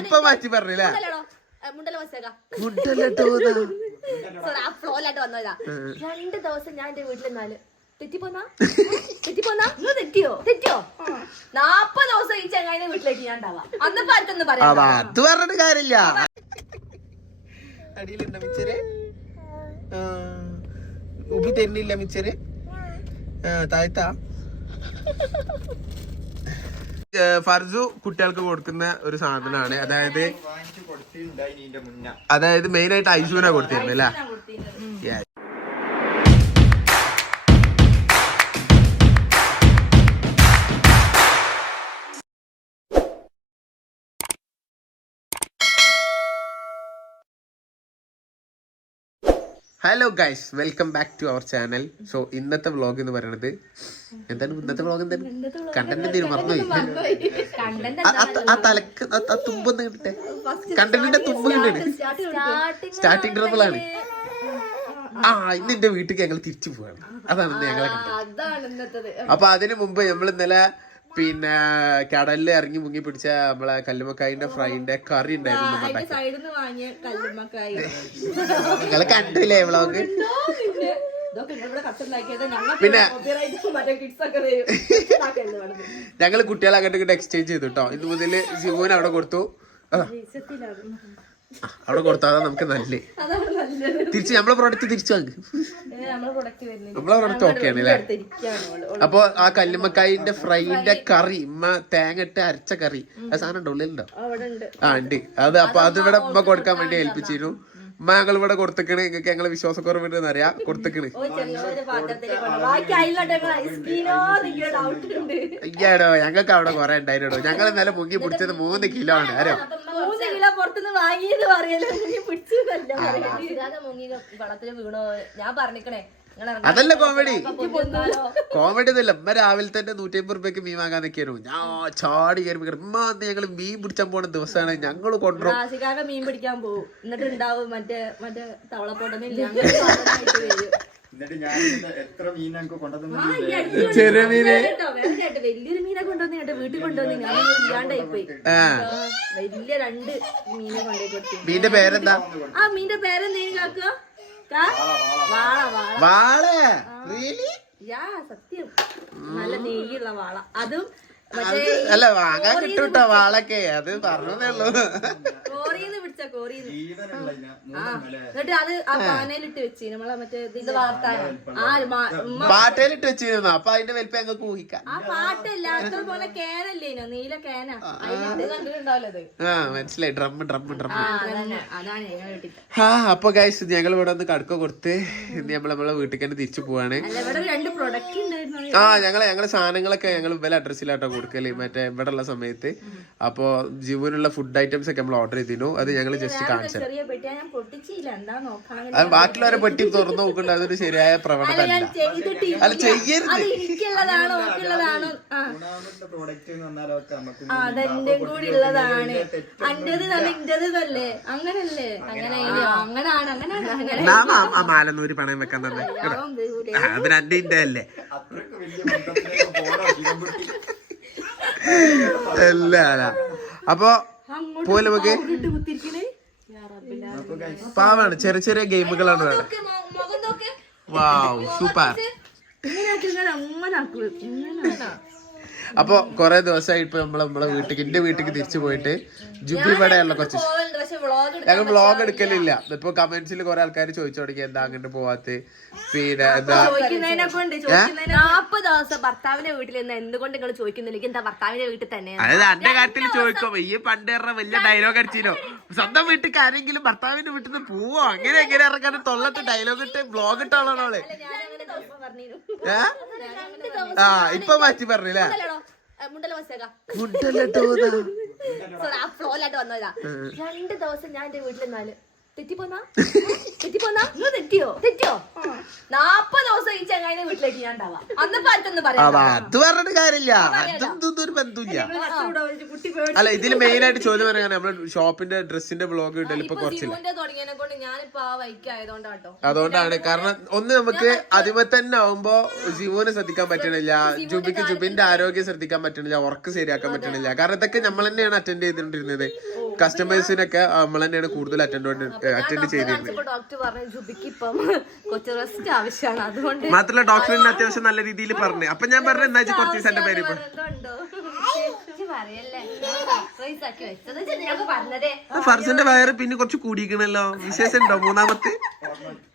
ഇപ്പൊ മാറ്റി പറഞ്ഞില്ലേ ഫ്ലോയിലായിട്ട് വന്നതാ. 2 ദിവസം ഞാൻ എന്റെ വീട്ടിൽ നിന്നാല് തെറ്റിയോ 40 ദിവസം ഈ ചങ്ങായിന്റെ വീട്ടിലേക്ക് ഞാൻ ഉണ്ടാവാം. അന്നപ്പോ അടുത്തൊന്നും പറയാം. അത് പറഞ്ഞിട്ട് കാര്യമില്ല. അടിയിലുണ്ടോ മിച്ചര്? ഉബി തരുന്നില്ല മിച്ചര്? താഴ്ത്താ ഫർസു കുട്ടികൾക്ക് കൊടുക്കുന്ന ഒരു സാധനമാണ്. അതായത് മെയിൻ ആയിട്ട് ഐശുവിനാ കൊടുത്തിരുന്നു അല്ലേ? Hello guys, welcome back to our channel. So ഇന്നത്തെ വ്ളോഗ് എന്ന് പറയുന്നത് എന്താണ്? ഇന്നത്തെ വ്ളോഗ് എന്താണ്? കണ്ടന്റ് എന്തെങ്കിലും മറന്നുപോയി? ആ തലക്ക് തുമ്പൊന്ന് കിട്ടെ. കണ്ടന്റിന്റെ തുമ്പ് കിട്ടേ. സ്റ്റാർട്ടിങ് ട്രബിളാണ്. ഇന്ന് എന്റെ വീട്ടിലേക്ക് ഞങ്ങൾ തിരിച്ചു പോവാണ്. അതാണ് ഞങ്ങളെ കണ്ടത്. അപ്പൊ അതിനു മുമ്പ് നമ്മൾ ഇന്നലെ പിന്നെ കടലിൽ ഇറങ്ങി മുങ്ങി പിടിച്ച നമ്മളെ കല്ലുമ്മക്കായിന്റെ ഫ്രൈന്റെ കറി ഉണ്ടായിരുന്നു. നിങ്ങള് കണ്ടില്ലേ വ്ളോഗ്? പിന്നെ ഞങ്ങള് കുട്ടികളെ അങ്ങോട്ട് ഇങ്ങോട്ട് എക്സ്ചേഞ്ച് ചെയ്തു കേട്ടോ. ഇന്ന് മുതല് ജിമുവിന് അവിടെ കൊടുത്തു. അവിടെ കൊടുത്താൽ നമുക്ക് നല്ലേ. തിരിച്ച് നമ്മളെ പ്രോഡക്റ്റ് തിരിച്ചു വാങ്ങി. നമ്മളെ പ്രോഡക്റ്റ് ഓക്കെ ആണ് അല്ലേ? അപ്പൊ ആ കല്ലുമ്മക്കായിന്റെ ഫ്രൈന്റെ കറി ഉമ്മ തേങ്ങ ഇട്ട് അരച്ച കറി ആ സാധനം ഉണ്ടോ? ഉള്ളിലുണ്ടോ? ഉണ്ട്. അത് അപ്പൊ അത് ഇവിടെ ഉമ്മ കൊടുക്കാൻ വേണ്ടി ഏൽപ്പിച്ചിരുന്നു. ഉമ്മ ഞങ്ങൾ ഇവിടെ കൊടുത്തേക്കണ്. നിങ്ങൾക്ക് ഞങ്ങളെ വിശ്വാസക്കുറവുണ്ടെന്ന് അറിയാം. കൊടുത്തേക്കണ്. അയ്യാടോ, ഞങ്ങൾക്ക് അവിടെ കുറെ ഉണ്ടായിരുന്നോ. ഞങ്ങൾ ഇന്നലെ മുങ്ങി പിടിച്ചത് 3 കിലോ ആണ്. ആരോ അതല്ല കോമഡി. കോമഡി ഒന്നുമില്ല. ഉമ്മ രാവിലെ തന്നെ 150 റുപ്യക്ക് മീൻ വാങ്ങാൻ നിൽക്കായിരുന്നു. ഞാൻ ചാടി കയറി ഉമ്മ അന്ന് ഞങ്ങള് മീൻ പിടിച്ചാൻ പോണ ദിവസമാണ്. ഞങ്ങള് കൊണ്ടുപോകും മീൻ പിടിക്കാൻ പോകും. എന്നിട്ട് ഉണ്ടാവും മറ്റേ തവളപ്പോട്ടൊന്നും ചെറിയ മീന് വലിയൊരു മീനെ കൊണ്ടുവന്ന് വീട്ടിൽ കൊണ്ടുവന്ന് ഞാൻ ഇല്ലാണ്ടായി പോയി. വലിയ 2 മീനെ കൊണ്ടുപോയി. മീന്റെ പേരെന്താ? ആ മീന്റെ പേരെന്തേലും കാക്കുക? സത്യം. നല്ല നെയ്യുള്ള വാള. അതും അല്ല വാങ്ങാൻ കിട്ടൂട്ടോ വാളൊക്കെ. അത് പറഞ്ഞതേ ഉള്ളൂ. കോറിന്ന് പിടിച്ച കോറിന്ന്. എന്നിട്ട് അത് ആ പാനയിലിട്ട് വെച്ച് നമ്മളെ മറ്റേ ഇതിന്റെ പാട്ടയിലിട്ട് വെച്ചിരുന്നു. അപ്പൊ അതിന്റെ വലിപ്പം ഞങ്ങൾക്ക് ഊഹിക്കാം. ആ പാട്ടല്ല, അത്ര പോലെ കേനല്ലേനോ, നീല കേന. മനസ്സിലായി. ഡ്രം അതാണ് ഞങ്ങൾ വീട്ടിൽ. അപ്പൊ ഗൈസ് ഞങ്ങൾ ഇവിടെ ഒന്ന് കടക്ക കൊടുത്ത് നമ്മളെ വീട്ടിൽ തന്നെ തിരിച്ചു പോവാണ്. ഞങ്ങളെ സാധനങ്ങളൊക്കെ ഞങ്ങൾ ഇവലെ അഡ്രസ്സിലാട്ടോ കൊടുക്കല് മറ്റേ ഇവിടെ ഉള്ള സമയത്ത്. അപ്പൊ ജീവനുള്ള ഫുഡ് ഐറ്റംസ് ഒക്കെ നമ്മൾ ഓർഡർ ചെയ്തിരുന്നു. അത് ഞങ്ങൾ ജസ്റ്റ് കാണിച്ചു. അത് ബാക്കിയുള്ളവരെ പെട്ടി തുറന്നു നോക്കണ്ട. അതൊരു ശരിയായ പ്രവണത അല്ല. ചെയ്യരുത്. അതെന്റെ കൂടി ഉള്ളതാണ്. ആ മാലന്നൂര് പണയം വെക്കാൻ തന്നെ. അത് 2 അല്ലേ? അല്ല അപ്പൊ പോലെ നമുക്ക് പാവാണ്. ചെറിയ ചെറിയ ഗെയിമുകളാണ് വേണം. Wow super. അപ്പൊ കൊറേ ദിവസമായി ഇപ്പൊ നമ്മളെ വീട്ടിക്ക് എന്റെ വീട്ടിക്ക് തിരിച്ചു പോയിട്ട് ജുബി ഇവിടെയുള്ള കുറച്ച് ഞങ്ങൾ വ്ളോഗ് എടുക്കലില്ല. ഇപ്പൊ കമന്റ്സിൽ കുറെ ആൾക്കാർ ചോദിച്ചു തുടങ്ങി എന്താ അങ്ങോട്ട് പോവാത്ത. പിന്നെ എന്താ 40 ദിവസം ഭർത്താവിന്റെ വീട്ടിൽ നിന്ന് എന്തുകൊണ്ട് നിങ്ങൾ ചോദിക്കുന്നില്ല? എന്താ ഭർത്താവിന്റെ വീട്ടിൽ തന്നെ? അതായത് അന്റെ കാര്യത്തിൽ ചോദിക്കോ. ഈ പണ്ട് വലിയ ഡയലോഗ് അടിച്ചിനോ? സ്വന്തം വീട്ടിൽ ആരെങ്കിലും ഭർത്താവിന്റെ വീട്ടിൽ നിന്ന് പോവോ? അങ്ങനെ എങ്ങനെ ഇറക്കാൻ തൊള്ളട്ട് ഡയലോഗ് ഇട്ട് വ്ളോഗ് ഇട്ടോളാണോളെ. ഇപ്പൊ മാറ്റി പറഞ്ഞില്ലേ? ഫ്ലോയിലായിട്ട് വന്നതാ. 2 ദിവസം ഞാൻ എന്റെ വീട്ടിൽ നിന്നാല് തെറ്റിപ്പോന്നാ നിങ്ങൾ തെറ്റിയോ 40 ദിവസം ഈ ചങ്ങായിനെ വീട്ടിലേക്ക് ഞാൻ ഉണ്ടാവാം അന്നപ്പോ അടുത്തൊന്നും പറയാം അത് പറഞ്ഞിട്ട് കാര്യമില്ല, അതും ഒരു ബന്ധമില്ല. അല്ല, ഇതില് മെയിൻ ആയിട്ട് ചോദ്യം പറയാൻ നമ്മള് ഷോപ്പിന്റെ ഡ്രസ്സിന്റെ ബ്ലോഗ് ഇടല് ഇപ്പൊ കുറച്ചില്ല. തുടങ്ങിയതിനെ കൊണ്ട് ഞാനിപ്പോ ആ വൈക്ക് ആയതുകൊണ്ടാട്ടോ. അതുകൊണ്ടാണ്, കാരണം ഒന്ന് നമുക്ക് അതിമ തന്നെ ആവുമ്പോ ജിവുവിനെ ശ്രദ്ധിക്കാൻ പറ്റണില്ല, ജുബിന്റെ ആരോഗ്യം ശ്രദ്ധിക്കാൻ പറ്റണില്ല, ഉറക്ക് ശരിയാക്കാൻ പറ്റണില്ല. കാരണം ഇതൊക്കെ നമ്മൾ തന്നെയാണ് അറ്റൻഡ് ചെയ്തിട്ടുണ്ടിരുന്നത്. കസ്റ്റമേഴ്സിനൊക്കെ നമ്മൾ തന്നെയാണ് കൂടുതൽ അറ്റൻഡ് ചെയ്തിരുന്നത്. ഡോക്ടർ പറഞ്ഞു ജുബിക്ക് ഇപ്പം കുറച്ച് റെസ്റ്റ് ആവശ്യമാണ്, അതുകൊണ്ട് മാത്രല്ല ഡോക്ടറിന് അത്യാവശ്യം നല്ല രീതിയിൽ പറഞ്ഞു. അപ്പൊ ഞാൻ പറഞ്ഞു എന്നാ കുറച്ച് ദിവസം എന്റെ പേര് ഫർസിന്റെ വയറ് പിന്നെ കുറച്ച് കൂടിയിരിക്കണല്ലോ. വിശേഷം ഉണ്ടോ മൂന്നാമത്തെ?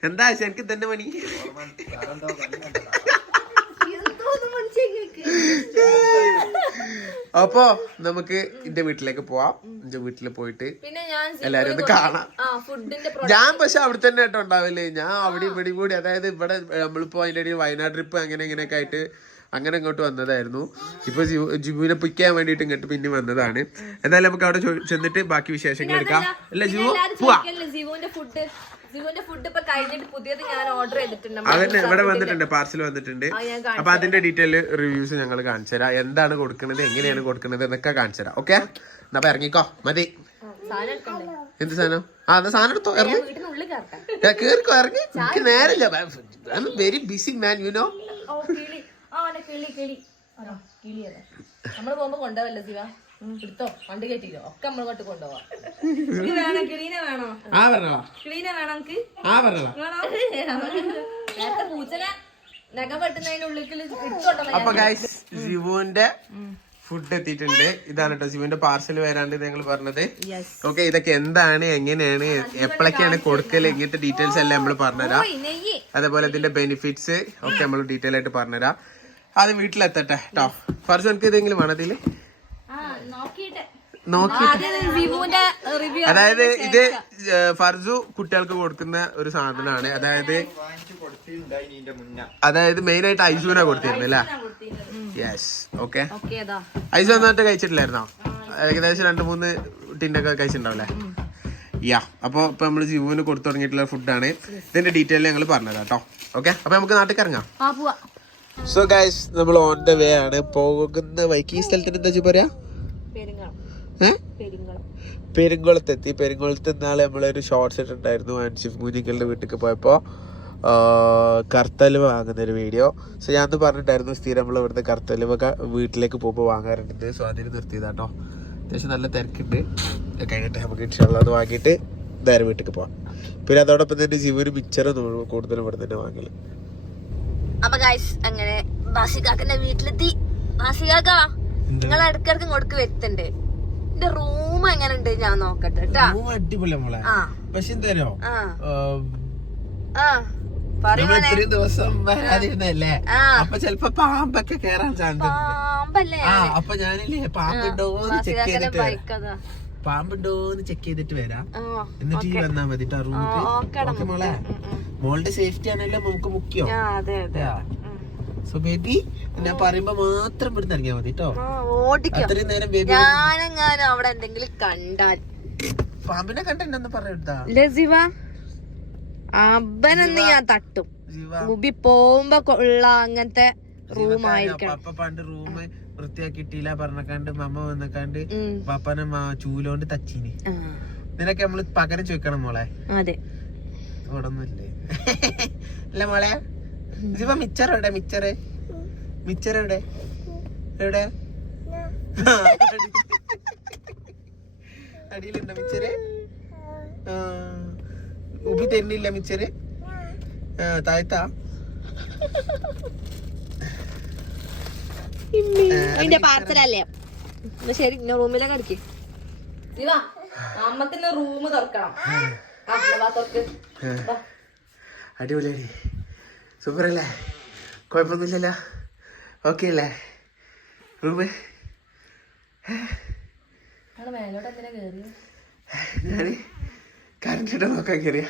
എന്താ എനിക്ക് തന്നെ പണി? അപ്പൊ നമുക്ക് എന്റെ വീട്ടിലേക്ക് പോവാം. എന്റെ വീട്ടിൽ പോയിട്ട് എല്ലാരും ഒന്ന് കാണാം. ഞാൻ പക്ഷെ അവിടെ തന്നെ ആയിട്ട് ഉണ്ടാവില്ലേ, ഞാൻ അവിടെ ഇവിടെ കൂടി, അതായത് ഇവിടെ നമ്മളിപ്പോ അതിന്റെ ഇടയിൽ വയനാട് ട്രിപ്പ് അങ്ങനെ ഇങ്ങനെയൊക്കെ ആയിട്ട് അങ്ങനെ ഇങ്ങോട്ട് വന്നതായിരുന്നു. ഇപ്പൊ ജിബുവിനെ പിക്കാൻ വേണ്ടിട്ട് ഇങ്ങോട്ട് പിന്നെ വന്നതാണ്. എന്തായാലും നമുക്ക് അവിടെ ചെന്നിട്ട് ബാക്കി വിശേഷങ്ങൾ എടുക്കാം. അല്ല ജിബു പോവാ. അതന്നെ ഇവിടെ വന്നിട്ടുണ്ട്, പാർസൽ വന്നിട്ടുണ്ട്. അപ്പൊ അതിന്റെ ഡീറ്റെയിൽ റിവ്യൂസ് ഞങ്ങൾ കാണിച്ചു തരാം. എന്താണ് കൊടുക്കുന്നത്, എങ്ങനെയാണ് കൊടുക്കുന്നത് എന്നൊക്കെ കാണിച്ചു തരാം. ഓക്കെ, എന്നാ ഇറങ്ങിക്കോ. മതി. എന്ത് സാധനം? സാധനം എടുത്തോ, ഇറങ്ങി കേറിക്കോ, ഇറങ്ങി. എനിക്ക് നേരമില്ല, very busy man, you know. നമ്മള് പോകുമ്പോ കൊണ്ടുപോവല്ലോ ശിവ, എടുത്തോ, വണ്ടി കയറ്റിയോ ഒക്കെ നമ്മളിങ്ങോട്ട് കൊണ്ടുപോവാം. പൂച്ചനെ നഖം വെട്ടുന്നതിനുള്ളിൽ. അപ്പൊ ഗൈസ്, ജിവുവിന്റെ ഫുഡ് എത്തിയിട്ടുണ്ട്. ഇതാണ് കേട്ടോ ജിവുവിന്റെ പാർസൽ വരാണ്ട് ഞങ്ങൾ പറഞ്ഞത്. ഓക്കെ, ഇതൊക്കെ എന്താണ്, എങ്ങനെയാണ്, എപ്പോഴൊക്കെയാണ് കൊടുക്കല്, ഇങ്ങനത്തെ ഡീറ്റെയിൽസ് എല്ലാം നമ്മൾ പറഞ്ഞുതരാം. അതേപോലെ ഇതിന്റെ ബെനിഫിറ്റ്സ് ഒക്കെ നമ്മൾ ഡീറ്റെയിൽ ആയിട്ട് പറഞ്ഞുതരാം. അത് വീട്ടിലെത്തട്ടെ കേട്ടോ. ഫർസ് എനിക്ക് ഇതെങ്കിലും വേണം ഇതില് നോക്കിയിട്ട്. അതായത് ഇത് ഫർസു കുട്ടികൾക്ക് കൊടുക്കുന്ന ഒരു സാധനമാണ്. അതായത് മെയിൻ ആയിട്ട് ഐസുവിനാ കൊടുത്തിരുന്നു അല്ലേ? യെസ്. ഓക്കെ, ഐസു വന്നിട്ട് കഴിച്ചിട്ടില്ലായിരുന്നോ? ഏകദേശം 2-3 ടിന്നൊക്കെ കഴിച്ചിട്ടുണ്ടാവില്ലേ? യാ. അപ്പൊ ഇപ്പൊ നമ്മള് ജിവുവിന് കൊടുത്തു തുടങ്ങിയിട്ടുള്ള ഫുഡാണ്. ഇതിന്റെ ഡീറ്റെയിൽ ഞങ്ങൾ പറഞ്ഞുതരാം കേട്ടോ. ഓക്കെ, അപ്പൊ നമുക്ക് നാട്ടിൽ ഇറങ്ങാം. സോ ഗൈസ്, നമ്മൾ ഓൺ ദ വേ ആണ്. പോകുന്ന വൈക്ക് ഈ സ്ഥലത്തിന് എന്താ പറയാ? പെരുങ്കുളത്തെത്തി. പെരുങ്കുളത്ത് നാളെ നമ്മളൊരു ഷോർട്സ് ഇട്ടിട്ടുണ്ടായിരുന്നു ആൻഷിഫ് കുഞ്ഞിക്കളുടെ വീട്ടിലേക്ക് പോയപ്പോൾ കർത്തലുവ വാങ്ങുന്നൊരു വീഡിയോ. സോ ഞാൻ പറഞ്ഞിട്ടായിരുന്നു സ്ഥിരം നമ്മൾ ഇവിടുത്തെ കർത്തലുവ വീട്ടിലേക്ക് പോകുമ്പോൾ വാങ്ങാറുണ്ട്. സോ അതിന് നിർത്തിയതാട്ടോ. അത്യാവശ്യം നല്ല തിരക്കുണ്ട്. കഴിഞ്ഞിട്ട് നമുക്ക് ഇൻഷാല്ലാ അത് വാങ്ങിയിട്ട് നേരെ വീട്ടിലേക്ക് പോവാം. പിന്നെ അതോടൊപ്പം തന്നെ ജിവുവിന് മിച്ചറ് കൂടുതലും ഇവിടെ തന്നെ വാങ്ങല്. അപ്പൊ ഗൈസ്, അങ്ങനെ ബാസികാക്കന്റെ വീട്ടിലെത്തി. ബാസികാക്ക, നിങ്ങൾ ഇടക്കിടക്ക് ഇങ്ങോട്ട് വരുത്തണ്ടേ? എന്റെ റൂം എങ്ങനെ ഉണ്ട് ഞാൻ നോക്കട്ടെ. അടിപൊളി മോളെ. പക്ഷെ എന്തായാലോ ഇത്രയും ദിവസം വരാതിരുന്നല്ലേ, അപ്പൊ ചെലപ്പോ പാമ്പൊക്കെ കേറാൻ ചാൻസ്. അപ്പൊ ഞാനില്ലേ പാമ്പുണ്ടോന്ന് ചെക്ക് ചെയ്തിട്ട് വരാം. എന്നിട്ട് ഈ വന്നാ മതി റൂമിൽ. മോളെ, മോളുടെ സേഫ്റ്റി ആണല്ലോ നമുക്ക് മുഖ്യം. സോ ബേബി, ഞാൻ പറയുമ്പോ മാത്രം ഇവിടുന്ന് ഇറങ്ങിയാ മതി കേട്ടോ. അത്രയും നേരം ബേബി ഞാനെങ്ങാനും അവിടെ എന്തെങ്കിലും കണ്ടാൽ പാമ്പിനെ കണ്ടെന്ന് പറയട്ടാ അവനൊന്ന് ഞാൻ തട്ടും. ഗുബി പോകുമ്പോ ഉള്ള അങ്ങനത്തെ റൂമായിരിക്കണം. പപ്പ പണ്ട് റൂം വൃത്തിയാക്കിട്ടില്ല പറഞ്ഞക്കാണ്ട് മമ്മ വന്നക്കാണ്ട് പപ്പനെ ചൂലോണ്ട് തച്ചീന്. നിനക്ക് നമ്മള് പകരം ചോദിക്കണം മോളെ. അതെ, ഓടൊന്നുമില്ലേ? അല്ല മോളെ, ജിവ മിച്ചർ എവിടെ? മിച്ചർ എവിടെ? അടിയിലുണ്ടോ മിച്ചറ്? ഉബി തരുന്നില്ല മിച്ചറ്? താഴ്ത്താ? പാർസലല്ലേ? ശരി, റൂമിലേക്ക് അടിക്ക്. നമ്മക്ക് റൂം തുറക്കണം. അടിപൊളി, സൂപ്പർ അല്ലേ? കുഴപ്പമൊന്നുമില്ലല്ലോ? ഓക്കെ അല്ലേ റൂമ്? ഞാന് കറണ്ട് ഇട്ടോ നോക്കാൻ കയറിയ.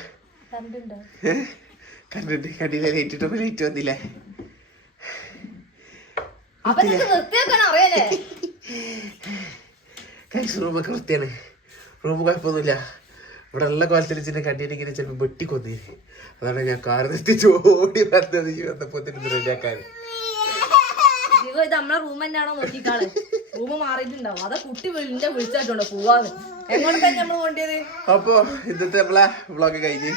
കറണ്ട് കണ്ടില്ല, ലൈറ്റ് ഇട്ടപ്പോ ലൈറ്റ് വന്നില്ലേ? റൂമൊക്കെ വൃത്തിയാണ്. റൂം കുഴപ്പമൊന്നുമില്ല. ഇവിടെ ഉള്ള കോലത്തിൽ ചിന്നെ കണ്ടിട്ടിങ്ങനെ ചിലപ്പോൾ വെട്ടിക്കൊന്നേ. അതാണ് ഞാൻ കാർ നിർത്തിച്ച് ഓടി വന്നത് ഈ വന്നപ്പോ റെഡിയാക്കാൻ. ഇത് നമ്മളെ റൂം തന്നെയാണോ നോക്കിക്കാളെ, റൂം മാറിയിട്ടുണ്ടാവും. അതാ കുട്ടി വിളിച്ചായിട്ടുണ്ടോ പോവാന്ന്. എങ്ങോട്ടാണ് നമ്മൾ കൊണ്ടിയത്? അപ്പൊ ഇന്നത്തെ നമ്മളെ വ്ളോഗ് കഴിഞ്ഞ്